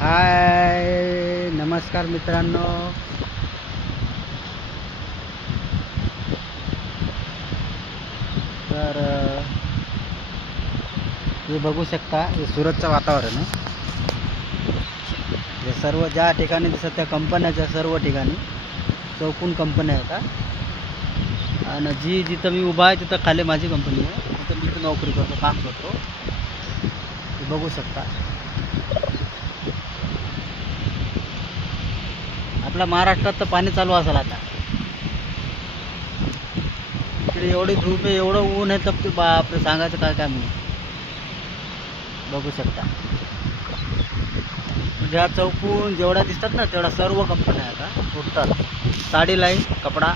हाय नमस्कार मित्रांनो. तर हे बघू शकता, हे सुरतचं वातावरण आहे. हे सर्व ज्या ठिकाणी दिसत त्या कंपन्याच्या सर्व ठिकाणी चौकून कंपन्या आहेत. आणि जिथं मी उभा आहे तिथं खाली माझी कंपनी आहे. तिथं मी नोकरी करतो, काम करतो. हे बघू शकता. आपल्या महाराष्ट्रात तर पाणी चालू असेल आता. इकडे एवढी धूप आहे, एवढं ऊन आहे, तर बापरे सांगायचं काय काम नाही. बघू शकता. ज्या चौकून जेवढ्या दिसतात ना तेवढ्या सर्व कंपन्या आता टोटल साडी लाईन कपडा